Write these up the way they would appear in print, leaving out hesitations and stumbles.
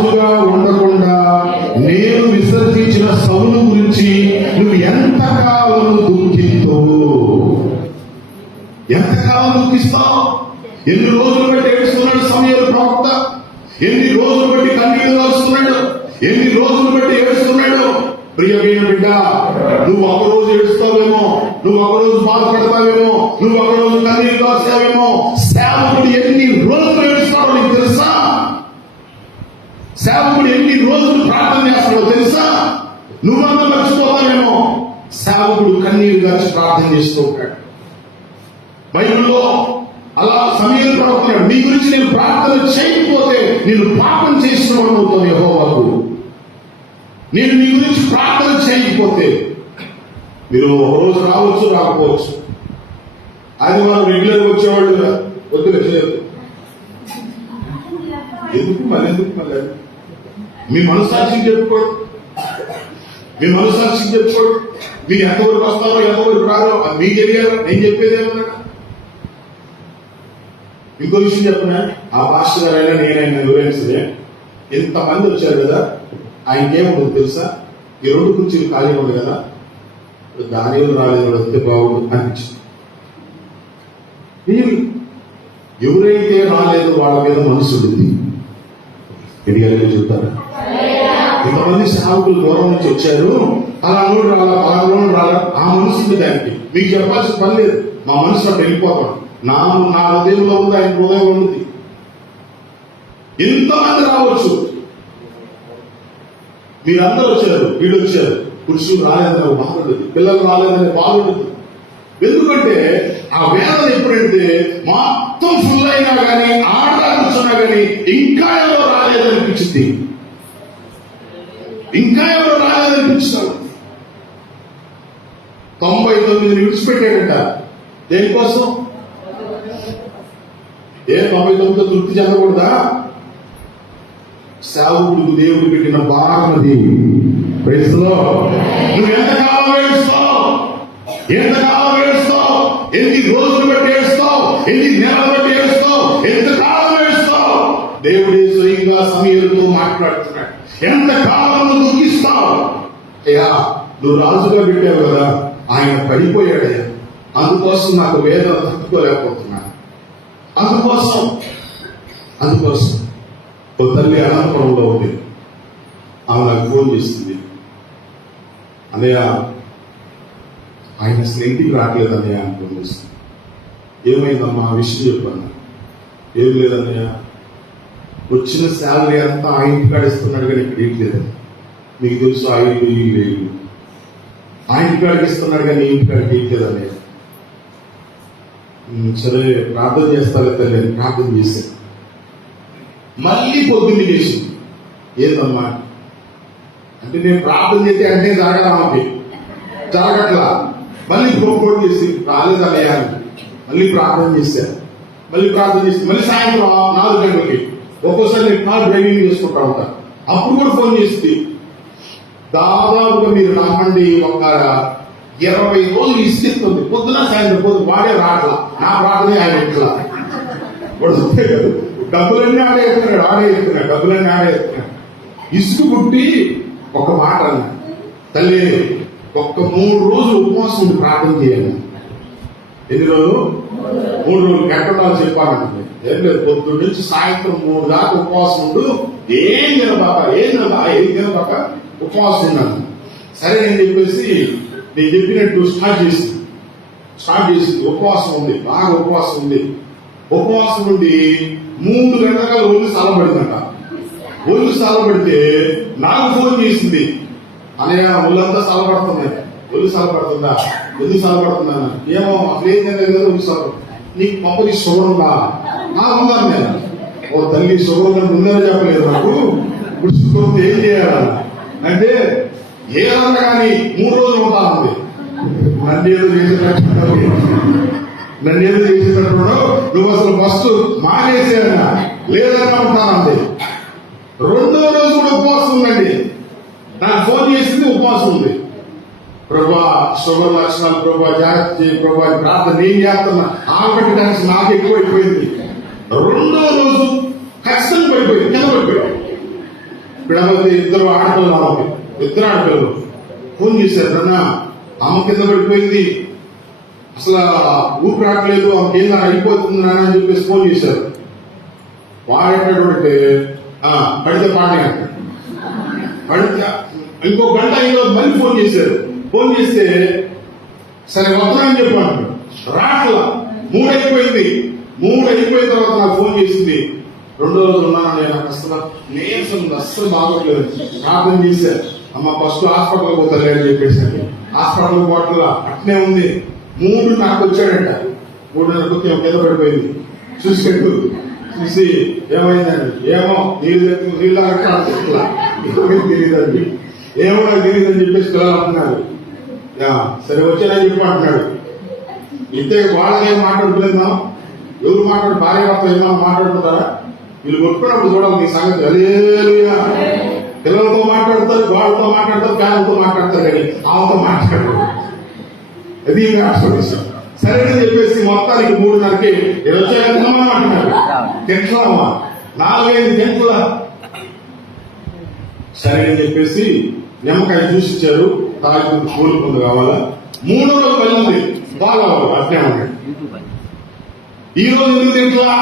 రాజుగా ఉండకుండా నేను విసర్జించిన సౌలు గురించి నువ్వు ఎంతకాలం దుఃఖిస్తావు? ఎంతకాలం దుఃఖిస్తావు? ఎన్ని రోజులు బట్టి ఏడుస్తున్నాడు సమూయేలు ప్రవక్త? ఎన్ని రోజులు బట్టి కన్నీళ్లు కారుస్తున్నాడు? ఎన్ని రోజులు బట్టి ఏడుస్తున్నాడు? ప్రియమైన బిడ్డ, నువ్వు ఒకరోజు ఏడుస్తావేమో, నువ్వు ఒకరోజు బాధపడతావేమో, నువ్వు ఒకరోజు కన్నీళ్లు కాస్తావేమో. సేవకుడు ఎన్ని రోజులు ఏడుస్తాడో నీకు తెలుసా? సేవకుడు ఎన్ని రోజులు ప్రార్థన చేస్తాడో తెలుసా? నువ్వన్నా మర్చిపోతావేమో. సేవకుడు కన్నీరు గార్చి ప్రార్థన చేస్తూ ఉంటాడు. బైబిల్లో అలా సమూయేలు ప్రవక్త, నీ గురించి నేను ప్రార్థన చేయకపోతే నేను పాపం చేసిన వాడు అవుతాను యెహోవాకు. నేను నీ గురించి ప్రార్థన చేయకపోతే. మీరు ఒక రోజు రావచ్చు, రాకపోవచ్చు. అది మనం రెగ్యులర్ వచ్చేవాళ్ళు వద్దు లేదు. ఎందుకు మళ్ళీ మీ మనసాక్షికి చెప్పుకోండి, మీ మనసాక్షికి చెప్పుకోండి. మీరు ఎంతవరకు వస్తారో ఎంతవరకు రారో అది మీకు తెలియాలి. నేను చెప్పేది ఏమన్నా. ఇంకో విషయం చెప్పిన, ఆ పాస్టర్ గారైనా నేనైనా ఎవరైనా సరే ఎంతమంది వచ్చారు కదా, ఆయనకేముంటుంది తెలుసా? ఈ 2 కుర్చీలు ఖాళీ ఉంది కదా, దానిలో రాలేదు వస్తే బాగుండు అనిపించింది. ఎవరైతే రాలేదు వాళ్ళ మీద మనసు ఉంది. ఎడియాలి చెప్తారా? ఇంతమంది సేవకులు దూరం నుంచి వచ్చారు, అలా రాలా ఆ మనసు దానికి మీకు చెప్పాల్సిన పని లేదు. మా మనసు అక్కడ వెళ్ళిపోతాం. నా హృదయంలో ఉంది, ఆయన హృదయంలో ఉంది. ఎంతమంది రావచ్చు, మీరందరూ వచ్చారు, వీడు వచ్చారు, పురుషులు రాలేదని బాధ ఉంటుంది, పిల్లలు రాలేదని బాధ ఉంటుంది. ఎందుకంటే ఆ వేదన ఎప్పుడంటే మొత్తం ఫుల్ అయినా కానీ ఆడడానికి వచ్చినా కానీ ఇంకా ఎవరో రాలేదనిపించింది, ఇంకా ఎవరో రాలేదనిపించారు. 99 విడిచిపెట్టాడట. దేనికోసం? 99 తృప్తి చెందకూడదా? సేవకుడు దేవుడు పెట్టిన భారమది. ప్రైజ్లో నువ్వు ఎంతకాలం ఏడుస్తావు? ఎంతకాలం ఏడుస్తావు? ఎన్ని రోజులు బట్టి ఏడుస్తావు? ఎన్ని నెలలు బట్టి ఏడుస్తావు? ఎంతకాలం ఏడుస్తావు? దేవుడే స్వయంగా సమూయేలుతో మాట్లాడుతున్నాడు. ఎంతకాలం నువ్వు దుఃఖిస్తావు? అయ్యా, నువ్వు రాజుగా పెట్టావు కదా, ఆయన పడిపోయాడయ్యా, అందుకోసం నాకు వేదన తట్టుకోలేకపోతున్నాను. అందుకోసం ఓ తల్లి అనంతపురంలో ఉంది. ఆమె నాకు ఫోన్ చేస్తుంది, అన్నయ్య ఆయన అసలు ఇంటికి రావట్లేదు అన్నయ్య అని ఫోన్ చేస్తుంది. ఏమైందమ్మా ఆ విషయం చెప్పాను. ఏం లేదన్నయ్య, వచ్చిన శాలరీ అంతా ఆ ఇంటికి అడిస్తున్నాడు కానీ ఇక్కడ ఇట్లేదని. మీకు తెలుసు, ఆ ఇల్లు ఈ ఇల్లు ఆ ఇంటికి అడిగిస్తున్నాడు కానీ ఈ ఇంటికి అడిగి ఇట్లేదన్నయ్య. సరే ప్రార్థన చేస్తారే తల్లి, ప్రార్థన చేశాను. మళ్ళీ పొద్దున్నే చేసింది. ఏదమ్మా అంటే నేను ప్రార్థన చేస్తే అంటే జరగదామకి జరగట్లా. మళ్ళీ ఫోన్ చేసి రాలేదన్నయ్య, మళ్ళీ ప్రార్థన చేశాను. మళ్ళీ సాయంత్రం 4 గంటలకి ఒక్కోసారి నేను కార్ డ్రైవింగ్ చేసుకుంటా ఉంటాను. అప్పుడు కూడా ఫోన్ చేస్తుంది. దాదాపుగా మీరు నమ్మండి, ఒక 20 రోజులు ఇస్తుంది. పొద్దున సాయంత్రం పోదు వాడే రాట్లా. నా ప్రార్థనే ఆయన ఎట్లా డబ్బులన్నీ ఆడే ఎత్తున్నాడు, డబ్బులన్నీ ఆడే ఎత్తున్నాడు. ఇసుకు పుట్టి ఒక మాట అన్నా, తల్లి ఒక్క 3 రోజులు ఉపవాసం ఉండి ప్రార్థన చేయాలి. ఎన్ని రోజులు? 3 రోజులు. ఎక్కడ చెప్పాలంటే ఏం లేదు, పొద్దున్న నుంచి సాయంత్రం 3 దాకా ఉపవాసం ఉండు. ఏం తినబాక ఉపవాసం ఉన్నాను. సరే అని చెప్పేసి నేను చెప్పినట్టు స్టార్ట్ చేసి ఉపవాసం ఉంది, బాగా ఉపవాసం ఉంది. ఉపవాసం నుండి 3 గంటల ఒళ్ళు సలబడిందంట. ఒళ్ళు సలబడితే నాకు ఫోన్ చేసింది, అన్నయ్య ఒళ్ళంతా సలబడుతుంది. ఒళ్ళు సలబడుతుందా? ఎందుకు సలబడుతుందా? ఏమో అట్లేం తెలియదు కదా, ఒళ్ళు సలబడుతుంది. నీకు పంపని షుగర్ ఉందా? ఉందాను నేను. ఓ తల్లి, షుగర్ ఉందని చెప్పలేదు నాకు. ఇప్పుడు షుగర్ ఏం చేయాలి అంటే ఏదన్నా కానీ 3 రోజులు ఉంటానంది. నన్ను ఏదో చేసేటప్పుడు నువ్వు అసలు ఫస్ట్ మానేసేనా లేదన్నా ఉంటానంది. 2వ రోజు కూడా ఉపవాసం ఉందండి. నాకు ఫోన్ చేసింది, ఉపవాసం ఉంది. ప్రభా షుగర్ లక్షణాలు, ప్రభా జాగ్రత్త చేయి, ప్రభా ప్రార్థన నేను చేస్తున్నా. ఆల్రెడీ టెన్షన్ నాకు ఎక్కువైపోయింది. 2వ రోజు ఖచ్చితంగా పడిపోయింది, కింద పడిపోయాడు. పిడబోతే ఇద్దరు ఆడపిల్లలు, ఆమెకి ఇద్దరు ఆడపిల్లలు ఫోన్ చేశారు. నాన్న అమ్మ కింద పడిపోయింది, అసలు ఊపిరి రావట్లేదు, ఆమెకి ఏం అయిపోతుంది నాన్న అని చెప్పేసి ఫోన్ చేశారు. వాడేటటువంటి పడితే పాడే అంటాడు. పడితే ఇంకో గంట అయినా మళ్ళీ ఫోన్ చేశారు. ఫోన్ చేస్తే సరే వస్తున్నానని చెప్పాను. రాట్లా 3 అయిపోయింది. 3 అయిపోయిన తర్వాత నాకు ఫోన్ చేసింది. 2వ రోజు ఉన్నాను నేను, నాకు అసలు నీరసం అస్సలు బాగోట్లేదు. ప్రార్థన చేశారు. అమ్మ ఫస్ట్ హాస్పిటల్ పోతాలే అని చెప్పేసి హాస్పిటల్ పోవట్లా అట్నే ఉంది. 3 నాకు వచ్చాడంట. 3:30 కింద పడిపోయింది. చూసాడు, చూసి ఏమైందండి, ఏమో నీళ్ళ తెలియదండి, ఏమో నాకు తెలియదని చెప్పేసి పిల్లలు అంటున్నారు. సరే వచ్చానని చెప్పి అంటున్నాడు. ఇంతే వాళ్ళకేం మాట్లాడుతున్నాం, ఎవరు మాట్లాడు భార్య భర్త ఏమో మాట్లాడుకుంటారా? వీళ్ళు కొట్టుకున్నప్పుడు చూడాలి నీ సంగతి. హల్లెలూయా. పిల్లలతో మాట్లాడతారు, వాళ్ళతో మాట్లాడతారు, ఫ్యాన్లతో మాట్లాడతారు, కానీ ఆమెతో మాట్లాడరు. అది ఆశ్రమిస్తాం. సరేనని చెప్పేసి మొత్తానికి 3:30కి వచ్చాయమ్మా అంటున్నారు. తింటున్నామా 4-5 గంటల. సరే అని చెప్పేసి నిమ్మకాయ జ్యూస్ ఇచ్చారు. తాగి కోలుకుంది కావాలా. 3వ రోజు వెళ్ళింది బాగా అట్నే ఉన్నాడు. ఈ రోజు ఎందుకు తింటలా,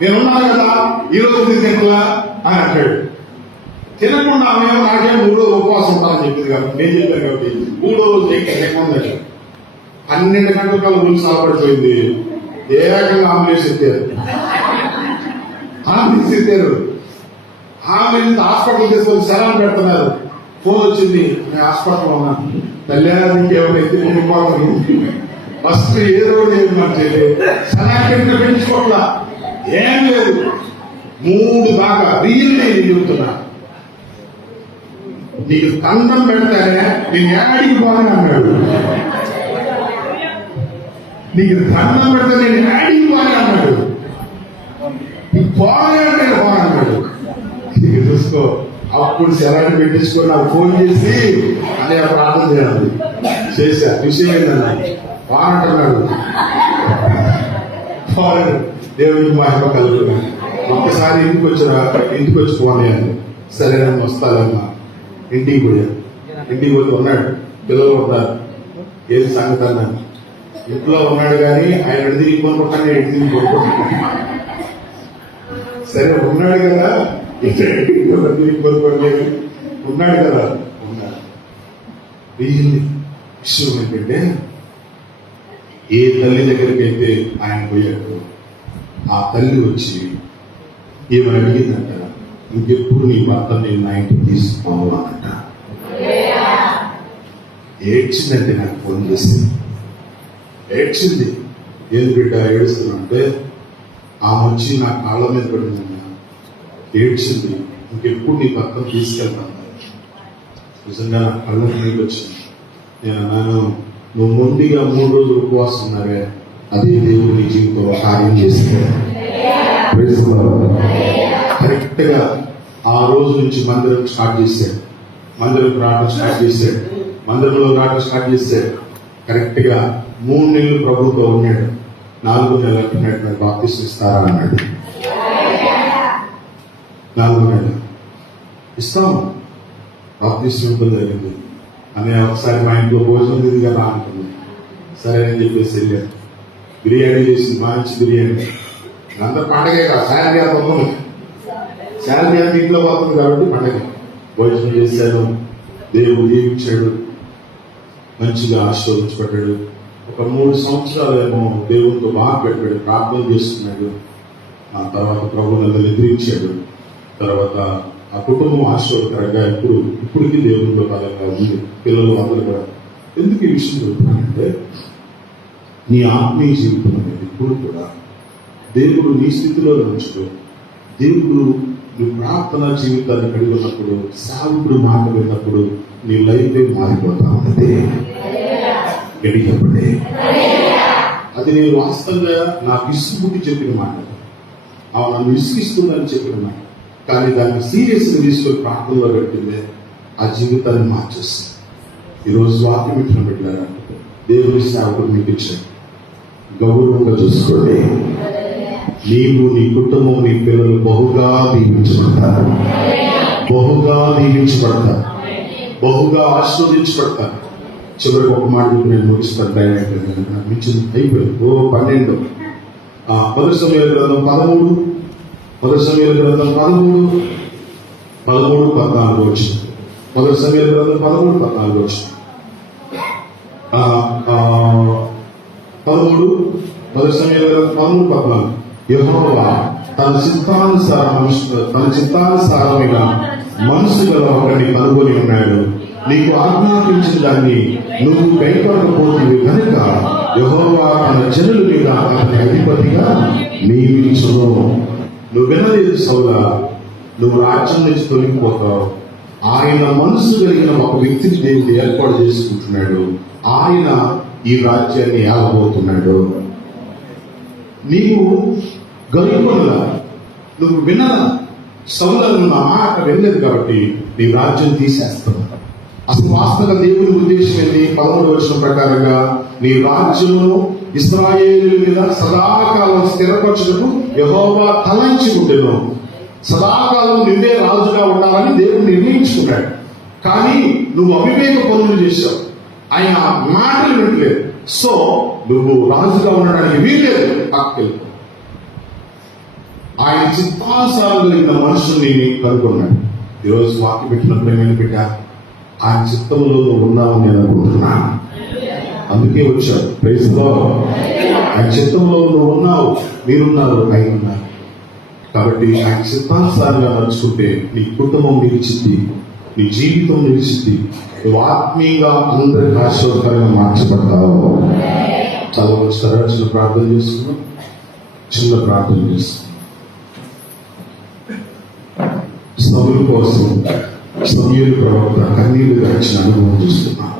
నేనున్నాను కదా, ఈ రోజు ఎందుకు తింటలా అని అంటాడు. తినకుండా ఆమె నాకే 3 రోజులు ఉపవాసం ఉంటానని చెప్పింది కాబట్టి నేను చెప్పాను కాబట్టి 3వ రోజు లేకుందండి. 12 గంటల కాలం గురించి సాపడిపోయింది. ఏకంగా ఆంబులెన్స్ ఎత్తారు. ఆమె హాస్పిటల్ తీసుకొని సెలవు పెడుతున్నారు. ఫోన్ వచ్చింది, నేను హాస్పిటల్లో ఉన్నాను. కళ్యాణం ఇంకేమైనా ఎత్తి ఫస్ట్ ఏదో ఏమంటే సలాకెంట్ పెంచుకోవట్లా ఏం లేదు. 3 దాకా రియల్లీ చెబుతున్నా, నీకు దండం పెడతానే నేను ఏడికి పోనని అన్నాడు. నీకు దండం పెడితే నేను యాడికి పోని అన్నాడు. నీకు పోనే అంటే పోనన్నాడు. నీకు చూసుకో. అప్పుడు సెలవు పెట్టించుకొని నాకు ఫోన్ చేసి అనే ప్రార్థన చేయాలి చేశా. విషయం ఏంటన్నా పోనంటున్నాడు. దేవుడికి మహిమ కలుగుతున్నాడు. ఒక్కసారి ఇంటికి వచ్చి పోనీ అని. సరే నేను వస్తానమ్మా. ఇంటికి పోయాను. ఇంటికి పోతే ఉన్నాడు, పిల్లలు ఉన్నారు. ఏది సంగతి అన్నాను. ఇంట్లో ఉన్నాడు కానీ ఆయన ఎడిదిరిగి కొనుక్కుంటాను, ఎడిదిరిగి కొనుక్కుంటాను. సరే ఉన్నాడు కదా, ఉన్నాడు కదా, ఉన్నాడు. విషయం ఏంటంటే ఏ తల్లి దగ్గరికి అయితే ఆయన పోయాడు, ఆ తల్లి వచ్చి ఏమని అడిగిందంట, ఇంకెప్పుడు నీ భర్త నేను నా ఇంటికి తీసుకోవాలంట. ఏడ్చిందంటే నాకు ఫోన్ చేసింది. ఏడ్చింది. ఏం బిడ్డ ఏడుస్తున్నా అంటే ఆమె వచ్చి నా కాళ్ళ మీద పడిందన్న. ఏడ్చింది. ఇంకెప్పుడు నీ భర్తను తీసుకెళ్తాను. నిజంగా నా కళ్ళ నీళ్ళు వచ్చింది. నేను అన్నాను, నువ్వు మొండిగా 3 రోజులు ఉపవాసం ఉన్నావే, అదే దేవుడు నీ జీవితంలో కార్యం చేస్తే. కరెక్ట్ గా ఆ రోజు నుంచి మందిరం స్టార్ట్ చేశాడు. మందిరం రావడం స్టార్ట్ చేశాడు. మందిరంలో రావడం స్టార్ట్ చేశాడు. కరెక్ట్ గా 3 నెలలు ప్రభుత్వం ఉన్నాడు. 4 నెలలు అంటున్నాడు, బాప్తిసం ఇస్తారా అన్నాడు. 4 నెలలు ఇస్తాము. బాప్తిసం ఇవ్వడం జరిగింది. అనే ఒకసారి మా ఇంట్లో భోజనం ఇది కదా అనుకుంది. సరే అని చెప్పేసి వెళ్ళాను. బిర్యానీ చేసి మంచి బిర్యానీ. అందరూ పండగే కదా, శాలరీ అంత వస్తుంది. శాలరీ అంత ఇంట్లో పోతుంది కాబట్టి పండగ. భోజనం చేశాను. దేవుడు దీవించాడు, మంచిగా ఆశీర్వదించబడ్డాడు. ఒక 3 సంవత్సరాలేమో దేవుడితో బాగా పెట్టాడు, ప్రార్థన చేస్తున్నాడు. ఆ తర్వాత ప్రభువుని నిద్రించాడు. తర్వాత ఆ కుటుంబం ఆశీర్వదకరంగా ఇప్పటికీ దేవుడిలో కాలంగా ఉంది. పిల్లలు అందరూ కూడా. ఎందుకు ఈ విషయం చెప్తున్నానంటే, నీ ఆత్మీయ జీవితం అనేది ఇప్పుడు కూడా దేవుడు నీ స్థితిలో ఉంచుకో. దేవుడు నువ్వు ప్రార్థన జీవితాన్ని కలిగి ఉన్నప్పుడు, సావుకుడు మాట విన్నప్పుడు నీ లైఫ్ మారిపోతా ఉన్నది. గడిగప్పుడే అది నేను వాస్తవంగా నాకు విసుగుకి చెప్పిన మాట. నన్ను విసిగిస్తుందని చెప్పిన మాట. కానీ దాన్ని సీరియస్గా తీసుకొని ప్రార్థనలో పెట్టిందే ఆ జీవితాన్ని మార్చేస్తుంది. ఈరోజు వాక్యం ఇచ్చిన పెట్టారా, దేవుని సేవకుడు మీకు ఇచ్చాడు. గౌరవంగా చూసుకోండి. నీవు, నీ కుటుంబం, నీ పిల్లలు బహుగా దీవించుకుంటారు. బహుగా దీవించబడతారు, బహుగా ఆశీర్వదించబడతారు. చివరికి ఒక మాట నేను ముగిస్తాను, టైం అయిపోయింది, మించింది అయిపోయింది. 12 మొదటి సమయాల గ్రంథం 13, మొదటి సమయాల గ్రంథం 13, 14 వచ్చింది. మొదటి సమయాల గ్రంథం 13, 14 వచ్చింది. 13 మొదటి సమయాల గ్రంథం 13, 14. యెహోవా తన చిత్తానుసారమైన మనసు గల ఒకరిని కనుగొని ఉన్నాడు. నీకు ఆజ్ఞాపించిన దాన్ని నువ్వు కైకొనకపోతుంది కనుక యెహోవా తన జనుల మీద అతని అధిపతిగా నియమించును. నువ్వు వినలేదు సౌలా, నువ్వు రాజ్యం నుంచి తొలగిపోతావు. ఆయన మనసు కలిగిన ఒక వ్యక్తిని దేవుడు ఏర్పాటు చేసుకుంటున్నాడు. ఆయన ఈ రాజ్యాన్ని ఏలబోతున్నాడు. నీవు గనుకొనలా, నువ్వు వినలా, సౌలను నా మాట వినలేదు కాబట్టి నీ రాజ్యం తీసేస్తావు. అసలు వాస్తవ దేవుని ఉద్దేశం ఏంటి? 11వ వచనం ప్రకారంగా నీ రాజ్యమును ఇశ్రాయేలు మీద సదాకాలం స్థిరపరచుటకు యెహోవా తలంచి ఉండెను. సదాకాలం నువ్వే రాజుగా ఉండాలని దేవుడు నిర్ణయించుకున్నాడు. కానీ నువ్వు అవివేక పనులు చేశావు, ఆయన మాటలు వినట్లేదు. సో నువ్వు రాజుగా ఉండడానికి వీల్లేదు. పక్కకి ఆయన చిత్తానుసారం కలిగిన మనుషుల్ని కనుగొన్నాడు. ఈరోజు వాక్యం పెట్టినప్పుడు ఏమైనా పెట్టా, ఆయన చిత్తంలో ఉన్నావు నేను అనుకుంటున్నాను, అందుకే వచ్చాడు. Praise lord. ఆయన చిత్తంలో నువ్వు ఉన్నావు, మీరున్నారు, ఆయన ఉన్నారు. కాబట్టి ఆయన చిత్తానుసారంగా నడుచుకుంటే నీ కుటుంబం నిలిచింది, నీ జీవితం నిలిచింది, నువ్వు ఆత్మీయంగా అందరికి ఆశీర్వాదకరంగా మార్చబడతావు. చాలా సరైన చిన్న ప్రార్థన చేసుకున్నాం, చిన్న ప్రార్థన చేస్తున్నాం. సభల కోసం సమూయేలు ప్రవక్త కన్నీళ్లు గడిచిన అనుభవం చూస్తున్నాం.